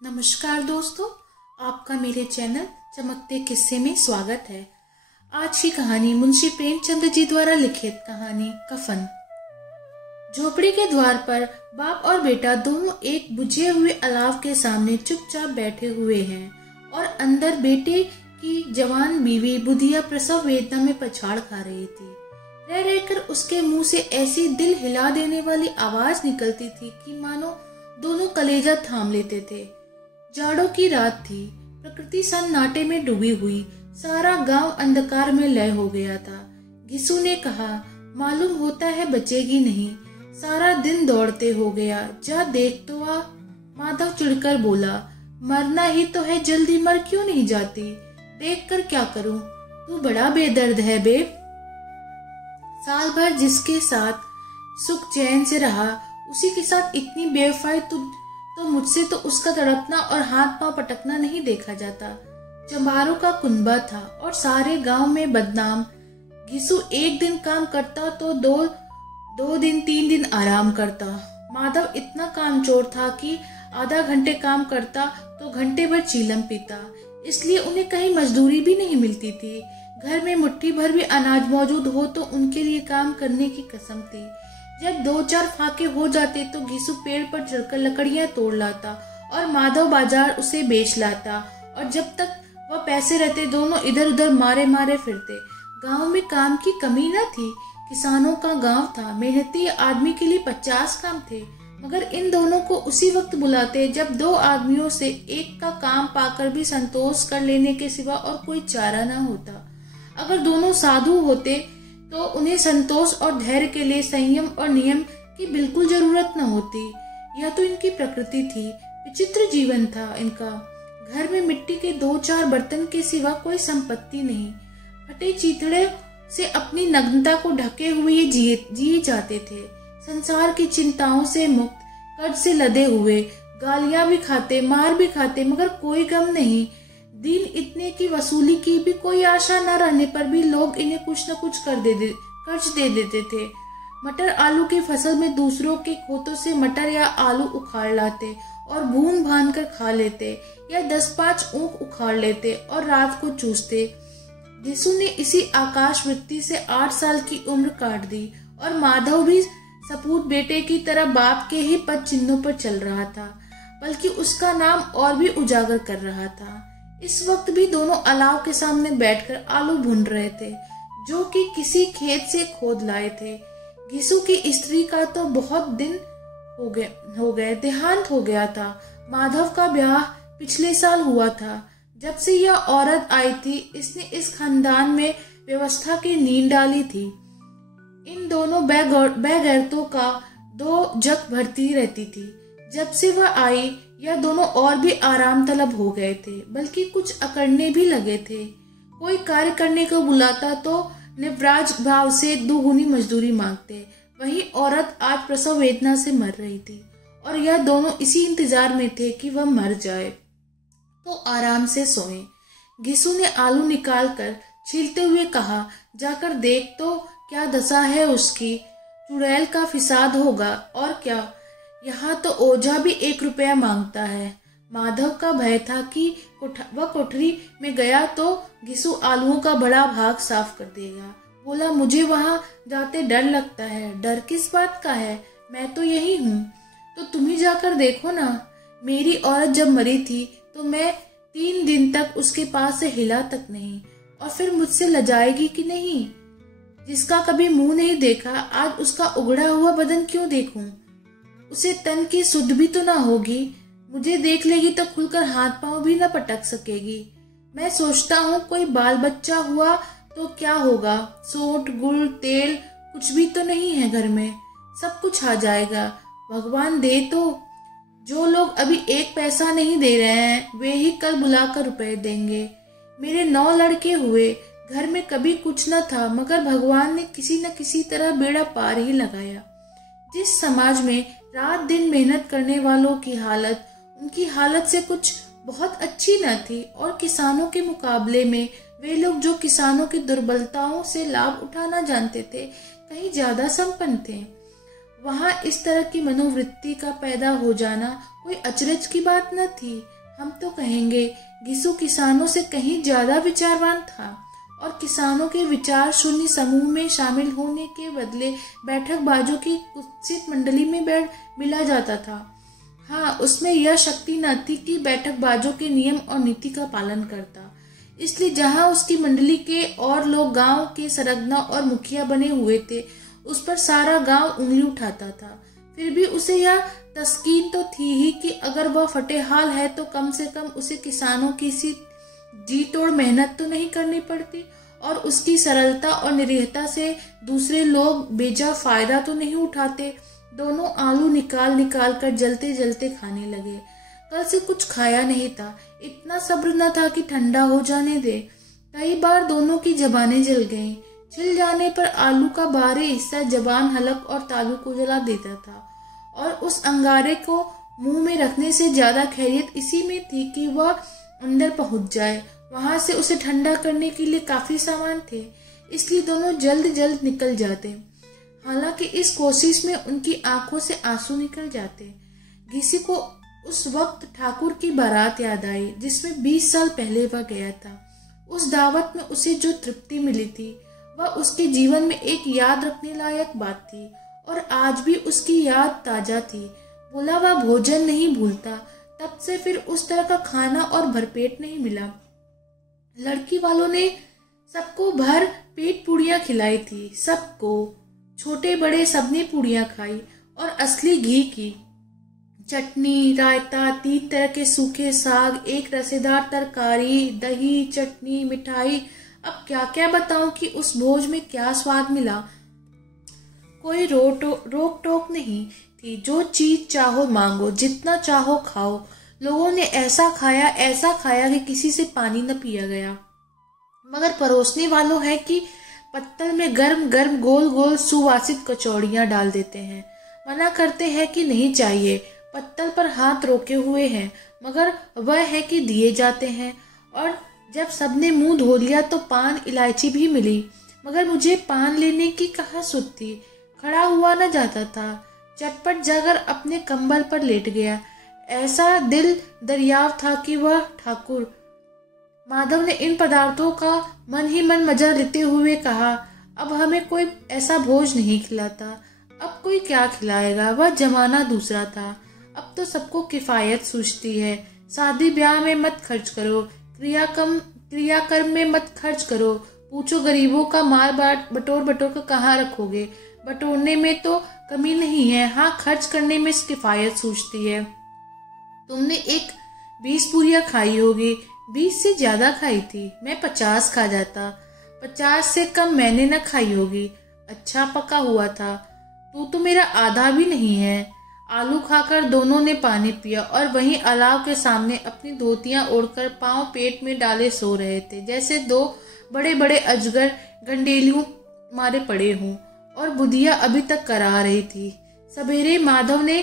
नमस्कार दोस्तों, आपका मेरे चैनल चमकते किस्से में स्वागत है। आज की कहानी मुंशी प्रेमचंद जी द्वारा लिखित कहानी कफन। झोपड़ी के द्वार पर बाप और बेटा दोनों एक बुझे हुए अलाव के सामने चुपचाप बैठे हुए हैं और अंदर बेटे की जवान बीवी बुधिया प्रसव वेदना में पछाड़ खा रही थी। रह रहकर उसके मुंह से ऐसी दिल हिला देने वाली आवाज निकलती थी कि मानो दोनों कलेजा थाम लेते थे। जाड़ों की रात थी, प्रकृति सन्नाटे में डूबी हुई, सारा गांव अंधकार में लय हो गया था। घिसू ने कहा, मालूम होता है बचेगी नहीं, सारा दिन दौड़ते हो गया, जा देख तो आ। माधव चिढ़कर बोला, मरना ही तो है, जल्दी मर क्यों नहीं जाती? देख कर क्या करूं, तू बड़ा बेदर्द है बे। साल भर जिसके साथ सुख चैन से रहा, उसी के साथ इतनी बेवफाई तो मुझसे तो उसका तड़पना और हाथ पांव पटकना नहीं देखा जाता। चंबारों का कुनबा था और सारे गांव में बदनाम। घिसू एक दिन काम करता तो दो दिन 3 दिन आराम करता। माधव इतना कामचोर था कि आधा घंटे काम करता तो घंटे भर चीलम पीता, इसलिए उन्हें कहीं मजदूरी भी नहीं मिलती थी। घर में मुट्ठी भर भी अनाज मौजूद हो तो उनके लिए काम करने की कसम थी। जब 2-4 फाके हो जाते तो घिसू पेड़ पर चढ़कर लकड़ियां तोड़ लाता और माधव बाजार उसे बेच लाता, और जब तक वह पैसे रहते दोनों इधर उधर मारे मारे फिरते। गांव में काम की कमी न थी, किसानों का गांव था, मेहनती आदमी के लिए 50 काम थे, मगर इन दोनों को उसी वक्त बुलाते जब 2 आदमियों से एक का काम पाकर भी संतोष कर लेने के सिवा और कोई चारा न होता। अगर दोनों साधु होते तो उन्हें संतोष और धैर्य के लिए संयम और नियम की बिल्कुल जरूरत न होती। यह तो इनकी प्रकृति थी। विचित्र जीवन था इनका। घर में मिट्टी के 2-4 बर्तन के सिवा कोई संपत्ति नहीं। फटे चीथड़े से अपनी नग्नता को ढके हुए ये जिए जाते थे। संसार की चिंताओं से मुक्त, कर्ज से लदे हुए, गालियां भी खाते, मार भी खाते, मगर कोई गम नहीं। दिन इतने की वसूली की भी कोई आशा न रहने पर भी लोग इन्हें कुछ न कुछ कर्ज दे देते थे। मटर आलू की फसल में दूसरों के खेतों से मटर या आलू उखाड़ लाते और भून भान कर खा लेते, या 10-5 ऊख उखाड़ लेते और रात को चूसते। घिसू ने इसी आकाश वृत्ति से 8 साल की उम्र काट दी और माधव भी सपूत बेटे की तरह बाप के ही पद चिन्हों पर चल रहा था, बल्कि उसका नाम और भी उजागर कर रहा था। इस वक्त भी दोनों अलाव के सामने बैठकर आलू भून रहे थे, जो कि किसी खेत से खोद लाए थे। घिसू की स्त्री का तो बहुत दिन हो गए देहांत हो गया था। माधव का ब्याह पिछले साल हुआ था। जब से यह औरत आई थी, इसने इस खानदान में व्यवस्था की नींद डाली थी। इन दोनों बेगैरतों का 2 जग भरती रहती थी। जब से वह आई, यह दोनों और भी आराम तलब हो गए थे, बल्कि कुछ अकड़ने भी लगे थे। कोई कार्य करने को बुलाता तो निव्राज भाव से 2 गुनी मजदूरी मांगते। वही औरत आज प्रसव वेदना से मर रही थी और यह दोनों इसी इंतजार में थे कि वह मर जाए तो आराम से सोएं। घिसू ने आलू निकालकर छीलते हुए कहा, जाकर देख तो क्या दशा है उसकी, चुड़ैल का फिसाद होगा और क्या। यहाँ तो ओझा भी 1 रुपया मांगता है। माधव का भय था कि वह कोठरी में गया तो घिसू आलूओं का बड़ा भाग साफ कर देगा। बोला, मुझे वहाँ जाते डर लगता है। डर किस बात का है, मैं तो यही हूँ, तो तुम ही जाकर देखो ना। मेरी औरत जब मरी थी तो मैं 3 दिन तक उसके पास से हिला तक नहीं, और फिर मुझसे लजाएगी कि नहीं? जिसका कभी मुंह नहीं देखा, आज उसका उगड़ा हुआ बदन क्यों देखूं? उसे तन की सुध भी तो ना होगी। मुझे देख लेगी तो खुलकर हाथ पांव भी ना पटक सकेगी। मैं सोचता हूँ कोई बाल बच्चा हुआ तो क्या होगा। सोंठ, गुड़, तेल कुछ भी तो नहीं है घर में, सब कुछ आ जाएगा। भगवान दे तो। जो लोग अभी 1 पैसा नहीं दे रहे हैं, वे ही कल बुलाकर रुपए देंगे। मेरे 9 लड़के हुए, घर में कभी कुछ न था, मगर भगवान ने किसी न किसी तरह बेड़ा पार ही लगाया। जिस समाज में रात दिन मेहनत करने वालों की हालत उनकी हालत से कुछ बहुत अच्छी न थी, और किसानों के मुकाबले में वे लोग जो किसानों की दुर्बलताओं से लाभ उठाना जानते थे, कहीं ज्यादा संपन्न थे, वहां इस तरह की मनोवृत्ति का पैदा हो जाना कोई अचरज की बात न थी। हम तो कहेंगे घिसू किसानों से कहीं ज्यादा विचारवान था और किसानों के विचार शून्य समूह में शामिल होने के बदले बैठकबाजों की कुत्सित मंडली में बैठ मिला जाता था। हाँ, उसमें यह शक्ति न थी कि बैठकबाजों के नियम और नीति का पालन करता। इसलिए जहाँ उसकी मंडली के और लोग गांव के सरगना और मुखिया बने हुए थे, उस पर सारा गांव उंगली उठाता था। फिर भी उसे यह तस्कीन तो थी ही कि अगर वह फटेहाल है तो कम से कम उसे किसानों की सी जी तोड़ मेहनत तो नहीं करनी पड़ती और उसकी सरलता और निरीहता से दूसरे लोग बेजा फायदा तो नहीं उठाते। दोनों आलू निकाल निकाल कर जलते जलते खाने लगे। कल से कुछ खाया नहीं था, इतना सब्र न था कि ठंडा हो जाने दे। कई बार दोनों की जबानें जल गईं। छिल जाने पर आलू का बाहरी हिस्सा जबान, हलक और तालू को जला देता था और उस अंगारे को मुंह में रखने से ज्यादा खैरियत इसी में थी कि वह अंदर पहुंच जाए। वहां से उसे ठंडा करने के लिए काफी सामान थे, इसलिए दोनों जल्द जल्द निकल जाते। हालांकि इस कोशिश में उनकी आंखों से आंसू निकल जाते। घिसी को उस वक्त ठाकुर की बारात याद आई जिसमें 20 साल पहले वह गया था। उस दावत में उसे जो तृप्ति मिली थी वह उसके जीवन में एक याद रखने लायक बात थी और आज भी उसकी याद ताजा थी। बोला वह भोजन नहीं भूलता। तब से फिर उस तरह का खाना और भरपेट नहीं मिला। लड़की वालों ने सबको भर पेट पूड़ियां खिलाई थी। सबको, छोटे बड़े सबने पूड़ियां खाई और असली घी की। चटनी, रायता, 3 तरह के सूखे साग, एक रसेदार तरकारी, दही, चटनी, मिठाई। अब क्या क्या बताऊं कि उस भोज में क्या स्वाद मिला। कोई रोक टोक नहीं थी। जो चीज चाहो मांगो, जितना चाहो खाओ। लोगों ने ऐसा खाया कि किसी से पानी न पिया गया। मगर परोसने वालों है कि पत्तल में गर्म गर्म गोल गोल सुवासित कचौड़ियां डाल देते हैं। मना करते हैं कि नहीं चाहिए। पत्तल पर हाथ रोके हुए हैं, मगर वह है कि दिए जाते हैं। और जब सबने मुंह धो लिया तो पान इलायची भी मिली, मगर मुझे पान लेने की कहाँ सुध थी। खड़ा हुआ न जाता था। चटपट जाकर अपने कंबल पर लेट गया। ऐसा दिल दरियाव था कि वह ठाकुर। माधव ने इन पदार्थों का मन ही मन मजा लेते हुए कहा, अब हमें कोई ऐसा भोज नहीं खिलाता। अब कोई क्या खिलाएगा। वह जमाना दूसरा था। अब तो सबको किफायत सूझती है। शादी ब्याह में मत खर्च करो, क्रियाकर्म में मत खर्च करो। पूछो गरीबों का माल बटोर कर कहाँ रखोगे। बटोरने में तो कमी नहीं है, हाँ खर्च करने में किफायत सूझती है। तुमने 20 पूरियां खाई होगी। 20 से ज्यादा खाई थी। मैं 50 खा जाता। 50 से कम मैंने न खाई होगी। अच्छा पका हुआ था। तू तो मेरा आधा भी नहीं है। आलू खाकर दोनों ने पानी पिया और वहीं अलाव के सामने अपनी धोतियां ओढ़कर पांव पेट में डाले सो रहे थे, जैसे 2 बड़े बड़े अजगर गंडेलियों मारे पड़े हों। और बुधिया अभी तक करा रही थी। सवेरे माधव ने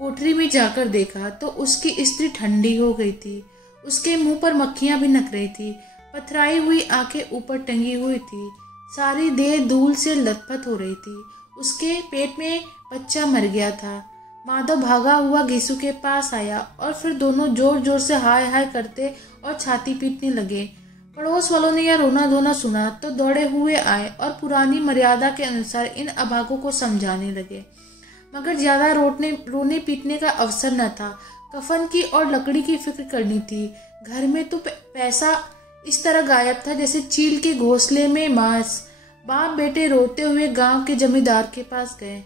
कोठरी में जाकर देखा तो उसकी स्त्री ठंडी हो गई थी। उसके मुंह पर मक्खियां भी नक रही थी। पथराई हुई आंखें ऊपर टंगी हुई थी। सारी देह धूल से लथपथ हो रही थी। उसके पेट में बच्चा मर गया था। माधव भागा हुआ घिसू के पास आया और फिर दोनों जोर जोर से हाय हाय करते और छाती पीटने लगे। पड़ोस वालों ने यह रोना धोना सुना तो दौड़े हुए आए और पुरानी मर्यादा के अनुसार इन अभागों को समझाने लगे, मगर ज्यादा रोने पीटने का अवसर न था। कफन की और लकड़ी की फिक्र करनी थी। घर में तो पैसा इस तरह गायब था जैसे चील के घोंसले में मांस। बाप बेटे रोते हुए गांव के जमींदार के पास गए।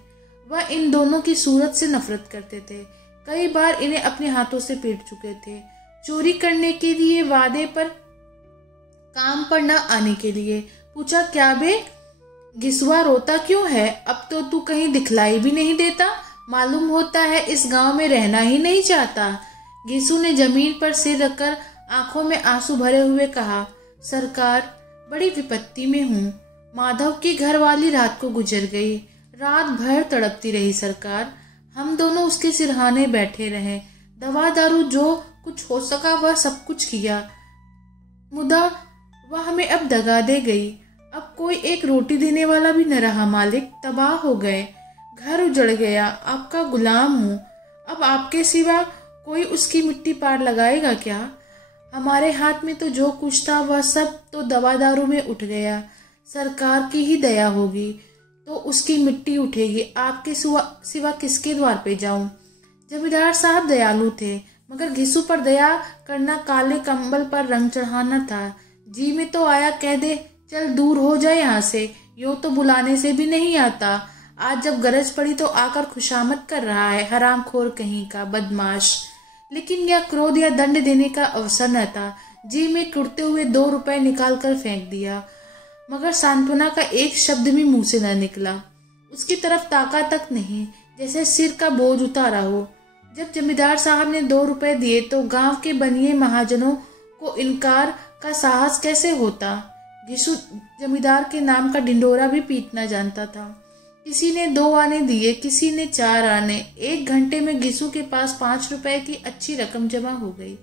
वह इन दोनों की सूरत से नफरत करते थे। कई बार इन्हें अपने हाथों से पीट चुके थे। चोरी करने के लिए, वादे पर, काम पर न आने के लिए। पूछा, क्या बे घिसुआ रोता क्यों है? अब तो तू कहीं दिखलाई भी नहीं देता। मालूम होता है इस गांव में रहना ही नहीं चाहता। घिसू ने जमीन पर सिर रखकर आंखों में आंसू भरे हुए कहा, सरकार बड़ी विपत्ति में हूँ। माधव की घरवाली रात को गुजर गई। रात भर तड़पती रही सरकार। हम दोनों उसके सिरहाने बैठे रहे। दवा दारू जो कुछ हो सका वह सब कुछ किया, मुदा वह हमें अब दगा दे गई। अब कोई एक रोटी देने वाला भी न रहा मालिक। तबाह हो गए। घर उजड़ गया। आपका गुलाम हूँ। अब आपके सिवा कोई उसकी मिट्टी पार लगाएगा क्या? हमारे हाथ में तो जो कुछ था वह सब तो दवा दारू में उठ गया। सरकार की ही दया होगी तो उसकी मिट्टी उठेगी। आपके सिवा किसके द्वार पे जाऊं? जमींदार साहब दयालु थे, मगर घिसू पर दया करना काले कंबल पर रंग चढ़ाना था। जी में तो आया कह दे चल दूर हो जाए यहाँ से, यूं तो बुलाने से भी नहीं आता। आज जब गरज पड़ी तो आकर खुशामद कर रहा है, हरामखोर कहीं का बदमाश। लेकिन यह क्रोध या दंड देने का अवसर न था। जी में कुड़ते हुए 2 रुपए निकाल कर फेंक दिया, मगर सांत्वना का एक शब्द भी मुंह से न निकला। उसकी तरफ ताका तक नहीं, जैसे सिर का बोझ उतारा हो। जब जमींदार साहब ने 2 रुपए दिए तो गांव के बनिए महाजनों को इनकार का साहस कैसे होता। घिसू जमींदार के नाम का ढिंडोरा भी पीटना जानता था। किसी ने 2 आने दिए, किसी ने 4 आने। 1 घंटे में घिसू के पास 5 रुपए की अच्छी रकम जमा हो गई।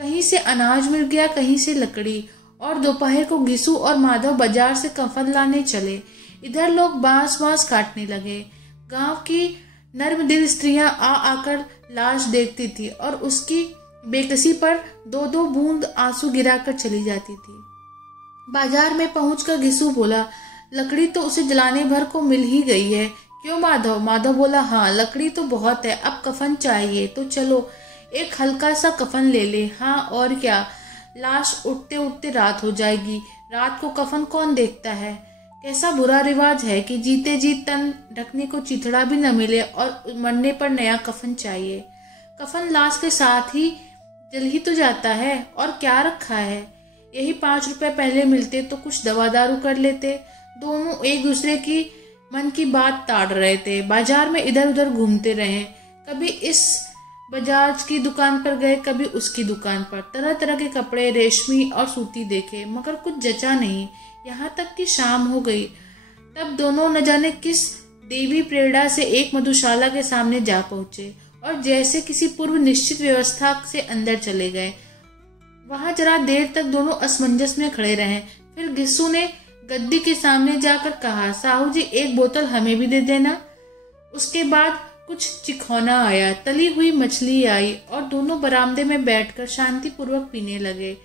कहीं से अनाज मिल गया, कहीं से लकड़ी, और दोपहर को घिसू और माधव बाजार से कफन लाने चले। इधर लोग बांस काटने लगे। गांव की नर्म दिल स्त्रियां आकर लाश देखती थी और उसकी बेकसी पर 2-2 बूंद आंसू गिराकर चली जाती थी। बाजार में पहुंचकर घिसू बोला, लकड़ी तो उसे जलाने भर को मिल ही गई है। क्यों माधव? माधव बोला, हाँ लकड़ी तो बहुत है, अब कफन चाहिए तो चलो एक हल्का सा कफन ले ले। हाँ और क्या, लाश उठते उठते रात हो जाएगी। रात को कफन कौन देखता है? कैसा बुरा रिवाज है कि जीते जी तन ढकने को चिथड़ा भी न मिले और मरने पर नया कफन चाहिए। कफन लाश के साथ ही जल ही तो जाता है, और क्या रखा है। यही 5 रुपए पहले मिलते तो कुछ दवा दारू कर लेते। दोनों एक दूसरे की मन की बात ताड़ रहे थे। बाजार में इधर उधर घूमते रहे, कभी इस बजाज की दुकान पर गए, कभी उसकी दुकान पर। तरह तरह के कपड़े, रेशमी और सूती देखे, मगर कुछ जचा नहीं। यहाँ तक कि शाम हो गई। तब दोनों न जाने किस देवी प्रेरणा से एक मधुशाला के सामने जा पहुंचे और जैसे किसी पूर्व निश्चित व्यवस्था से अंदर चले गए। वहां जरा देर तक दोनों असमंजस में खड़े रहे। फिर घिसू ने गद्दी के सामने जाकर कहा, साहू जी 1 बोतल हमें भी दे देना। उसके बाद कुछ चिखौना आया, तली हुई मछली आई और दोनों बरामदे में बैठकर शांति पूर्वक पीने लगे।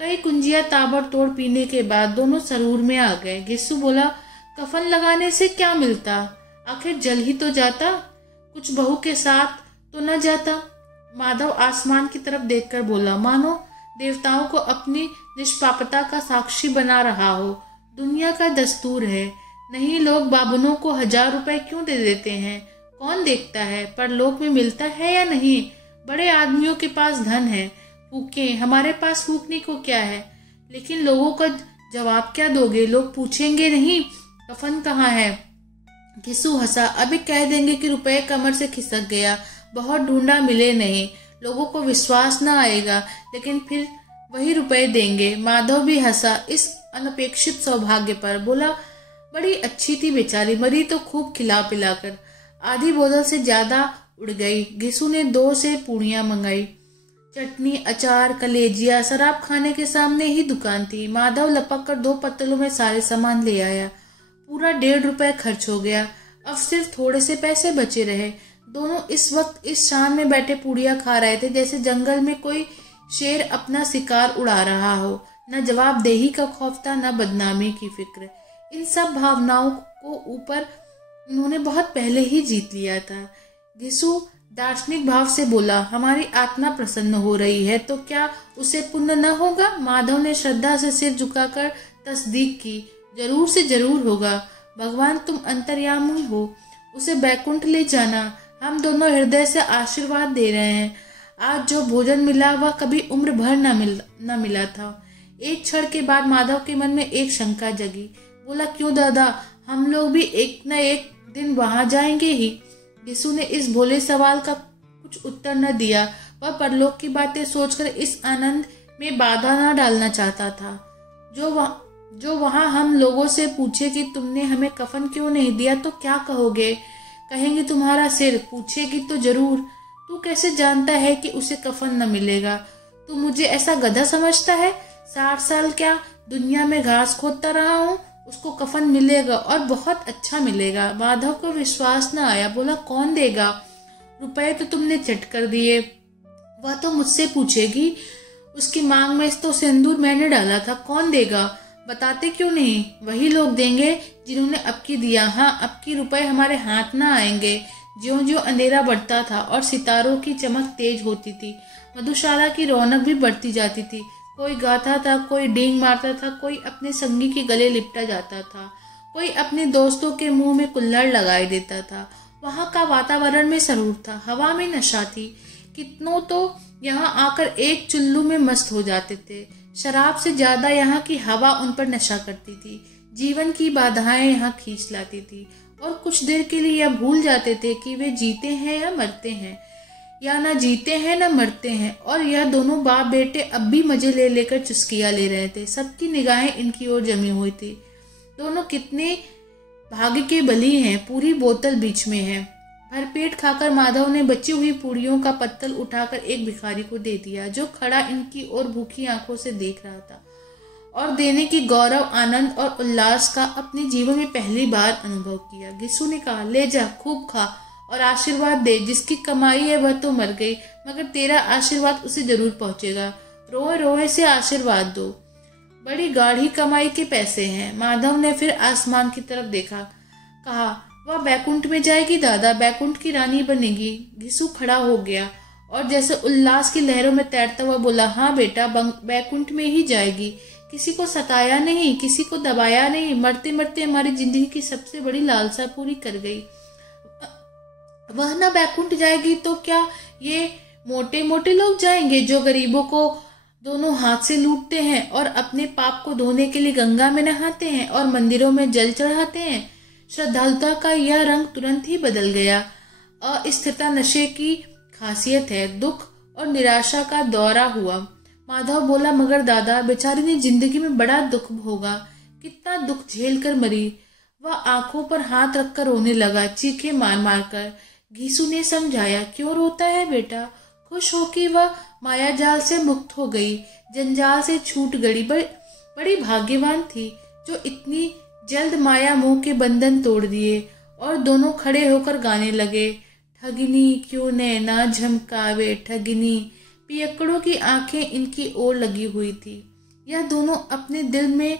कई कुंजिया ताबड़तोड़ पीने के बाद दोनों सरूर में आ गए। घिसू बोला, कफन लगाने से क्या मिलता, आखिर जल ही तो जाता, कुछ बहू के साथ तो न जाता। माधव आसमान की तरफ देखकर बोला, मानो देवताओं को अपनी निष्पापता का साक्षी बना रहा हो। दुनिया का दस्तूर है। नहीं, लोग बाबनों को 1000 रुपए क्यों दे देते हैं, कौन देखता है, पर लोक में मिलता है या नहीं। बड़े आदमियों के पास धन है, फूके, हमारे पास फूकने को क्या है। लेकिन लोगों का जवाब क्या दोगे? लोग पूछेंगे नहीं कफन कहाँ है। घिसू हंसा, अभी कह देंगे कि रुपए कमर से खिसक गया, बहुत ढूंढा मिले नहीं। लोगों को विश्वास न आएगा, लेकिन फिर वही रुपए देंगे। माधव भी हंसा इस अनपेक्षित सौभाग्य पर। बोला, बड़ी अच्छी थी बेचारी, मरी तो खूब खिला पिलाकर। आधी बोतल से ज्यादा उड़ गई। घिसू ने 2 से पूड़ियां मंगाई, चटनी, अचार, कलेजिया। शराब खाने के सामने ही दुकान थी। माधव लपक कर 2 पत्तलों में सारे सामान ले आया। पूरा 1.5 रुपए खर्च हो गया। अब सिर्फ थोड़े से पैसे बचे रहे। दोनों इस वक्त इस शान में बैठे पूड़ियां खा रहे थे जैसे जंगल में कोई शेर अपना शिकार उड़ा रहा हो। न जवाबदेही का खौफ था, न बदनामी की फिक्र। इन सब भावनाओं को ऊपर उन्होंने बहुत पहले ही जीत लिया था। घिसू दार्शनिक भाव से बोला, हमारी आत्मा प्रसन्न हो रही है तो क्या उसे पुण्य न होगा? माधव ने श्रद्धा से सिर झुकाकर तस्दीक की, जरूर से जरूर होगा। भगवान तुम अंतर्यामी हो, उसे बैकुंठ ले जाना। हम दोनों हृदय से आशीर्वाद दे रहे हैं। आज जो भोजन मिला वह कभी उम्र भर न मिला था। एक क्षण के बाद माधव के मन में एक शंका जगी। बोला, क्यों दादा, हम लोग भी एक न एक दिन वहां जाएंगे ही। घिसू ने इस भोले सवाल का कुछ उत्तर न दिया। वह परलोक की बातें सोचकर इस आनंद में बाधा न डालना चाहता था। जो वहां हम लोगों से पूछे कि तुमने हमें कफन क्यों नहीं दिया तो क्या कहोगे? कहेंगे तुम्हारा सिर। पूछेगी तो जरूर, तू कैसे जानता है कि उसे कफन न मिलेगा? तू मुझे ऐसा गधा समझता है? 60 साल क्या दुनिया में घास खोदता रहा हूँ, उसको कफन मिलेगा और बहुत अच्छा मिलेगा। माधव को विश्वास न आया। बोला, कौन देगा? रुपए तो तुमने चट कर दिए, वह तो मुझसे पूछेगी, उसकी मांग में तो सिंदूर मैंने डाला था, कौन देगा? बताते क्यों नहीं? वही लोग देंगे जिन्होंने अब की दिया। हाँ, अब की रुपए हमारे हाथ ना आएंगे। ज्यों ज्यों अंधेरा बढ़ता था और सितारों की चमक तेज होती थी, मधुशाला की रौनक भी बढ़ती जाती थी। कोई गाता था, कोई डींग मारता था, कोई अपने संगी के गले लिपटा जाता था, कोई अपने दोस्तों के मुंह में कुल्हड़ लगाए देता था। वहां का वातावरण में सरूर था, हवा में नशा थी। कितनों तो यहाँ आकर एक चुल्लू में मस्त हो जाते थे। शराब से ज्यादा यहाँ की हवा उन पर नशा करती थी। जीवन की बाधाएं यहाँ खींच लाती थी और कुछ देर के लिए यह भूल जाते थे कि वे जीते हैं या मरते हैं, या ना जीते हैं ना मरते हैं। और यह दोनों बाप बेटे अब भी मजे ले लेकर चुस्कियां ले रहे थे। सबकी निगाहें इनकी ओर जमी हुई थी। दोनों कितने भाग्य के बली हैं, पूरी बोतल बीच में है। भरपेट खाकर माधव ने बची हुई पूड़ियों का पत्तल उठाकर एक भिखारी को दे दिया, जो खड़ा इनकी ओर भूखी आंखों से देख रहा था और देने की गौरव, आनंद और उल्लास का अपने जीवन में पहली बार अनुभव किया। घिसू ने कहा, ले जा, खूब खा और आशीर्वाद दे। जिसकी कमाई है वह तो मर गई, मगर तेरा आशीर्वाद उसे जरूर पहुंचेगा। रोए रोए से आशीर्वाद दो, बड़ी गाढ़ी कमाई के पैसे हैं। माधव ने फिर आसमान की तरफ देखा, कहा, वह बैकुंठ में जाएगी दादा, बैकुंठ की रानी बनेगी। घिसू खड़ा हो गया और जैसे उल्लास की लहरों में तैरता हुआ बोला, हाँ बेटा, बैकुंठ में ही जाएगी। किसी को सताया नहीं, किसी को दबाया नहीं, मरते मरते हमारी जिंदगी की सबसे बड़ी लालसा पूरी कर गई। वह ना बैकुंठ जाएगी तो क्या ये मोटे मोटे लोग जाएंगे, जो गरीबों को दोनों हाथ से लूटते हैं और अपने पाप को धोने के लिए गंगा में नहाते हैं और मंदिरों में जल चढ़ाते हैं? श्रद्धालुता का यह रंग तुरंत ही बदल गया। अस्थिरता नशे की खासियत है। दुख और निराशा का दौरा हुआ। माधव बोला, मगर दादा, बेचारी ने जिंदगी में बड़ा दुख भोगा, कितना दुख झेल कर मरी। वह आंखों पर हाथ रखकर रोने लगा, चीखे मार मार कर। घीसू ने समझाया, क्यों रोता है बेटा? खुश हो कि वह माया जाल से मुक्त हो गई, जंजाल से छूट गई। बड़ी भाग्यवान थी जो इतनी जल्द माया मोह के बंधन तोड़ दिए। और दोनों खड़े होकर गाने लगे, ठगिनी क्यों नैना झमकावे ठगिनी। पियक्कड़ों की आंखें इनकी ओर लगी हुई थी। यह दोनों अपने दिल में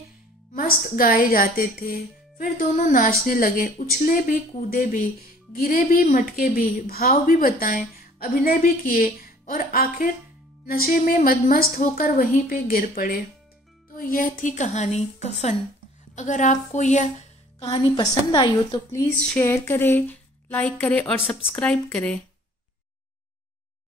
मस्त गाए जाते थे। फिर दोनों नाचने लगे, उछले भी, कूदे भी, गिरे भी, मटके भी, भाव भी बताएं, अभिनय भी किए और आखिर नशे में मदमस्त होकर वहीं पे गिर पड़े। तो यह थी कहानी कफन। अगर आपको यह कहानी पसंद आई हो तो प्लीज़ शेयर करें, लाइक करें और सब्सक्राइब करें।